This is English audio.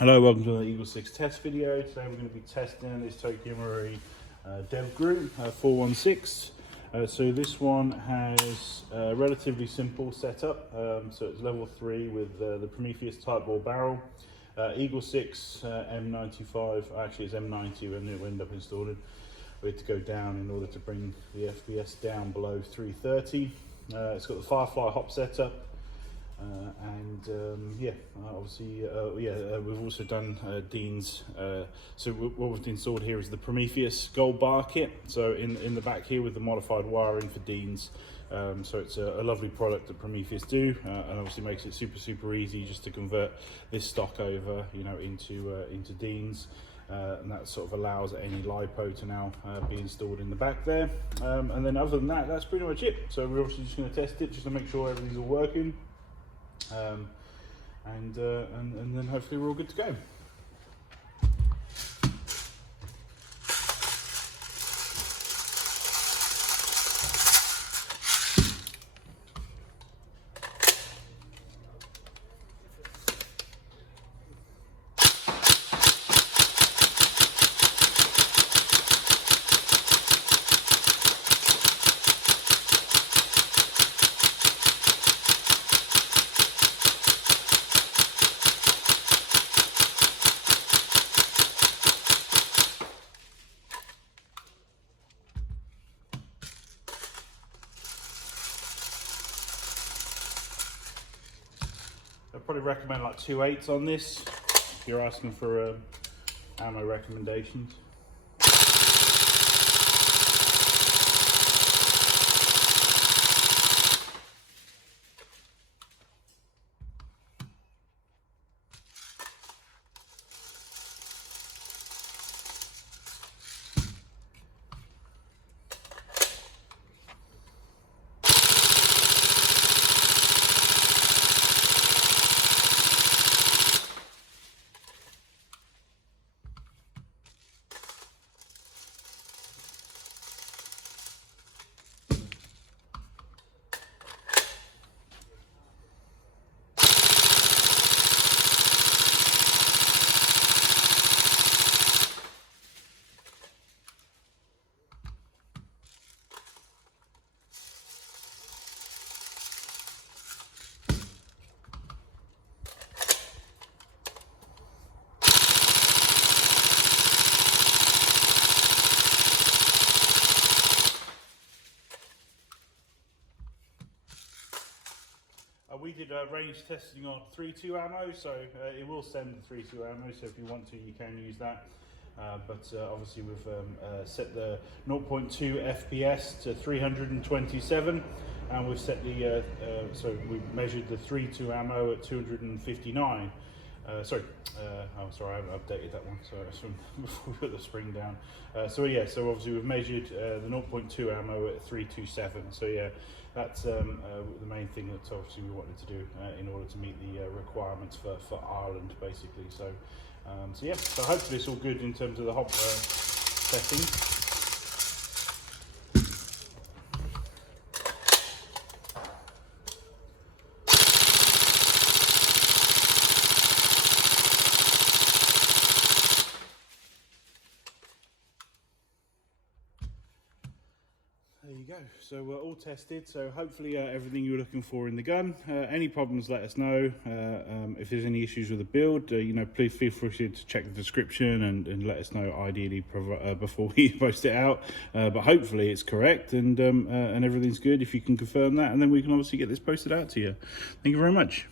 Hello, welcome to the EagleSix test video. Today we're going to be testing this Tokyo Marui Devgru 416. So this one has a relatively simple setup. So it's level 3 with the Prometheus type ball barrel. EagleSix M95, actually it's M90 when it ended up installing. We had to go down in order to bring the FPS down below 330. It's got the Firefly Hop setup. We've also done Dean's. So what we've installed here is the Prometheus gold bar kit. So in the back here with the modified wiring for Dean's. So it's a lovely product that Prometheus do, and obviously makes it super easy just to convert this stock over, into Dean's. And that sort of allows any Lipo to now be installed in the back there. And then other than that, that's pretty much it. So we're obviously just going to test it just to make sure everything's all working. And then hopefully we're all good to go. I'd probably recommend like 2/8 on this if you're asking for ammo recommendations. We did range testing on 3.2 ammo, so it will send the 3.2 ammo, so if you want to, you can use that. Obviously we've set the 0.2 FPS to 327, and we've set the, so we've measured the 3.2 ammo at 259. Sorry, I haven't updated that one, so before we put the spring down. So obviously we've measured the 0.2 ammo at 327. So yeah, that's the main thing that obviously we wanted to do in order to meet the requirements for Ireland, basically. So hopefully it's all good in terms of the hop setting. There you go. So we're all tested. So hopefully everything you were looking for in the gun. Any problems, let us know. If there's any issues with the build, please feel free to check the description and let us know ideally before we post it out. But hopefully it's correct and everything's good. If you can confirm that, and then we can obviously get this posted out to you. Thank you very much.